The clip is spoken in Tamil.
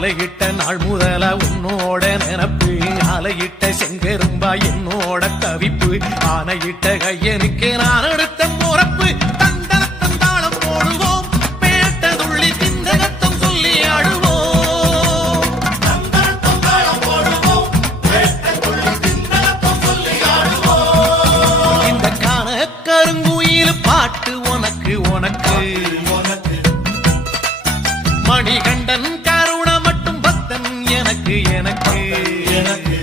மாலையிட்ட நாள் முதல உன்னோட நினப்பு அலையிட்ட செங்கரும்பா என்னோட தவிப்பு ஆனையிட்ட கையனுக்கு நான் எடுத்த முறப்பு தந்தனத்தம் தாளம் போடுவோம் பேட்டதுள்ளி திந்தகத்தம் சொல்லி ஆடுவோம் தந்தனத்தம் தாளம் போடுவோம் பேட்டதுள்ளி திந்தகத்தம் சொல்லி ஆடுவோம் இந்த காண கருங்குயில் பாட்டு உனக்கு உனக்கு மணிகண்டன் கருண மட்டும் பக்தன் எனக்கு எனக்கு எனக்கு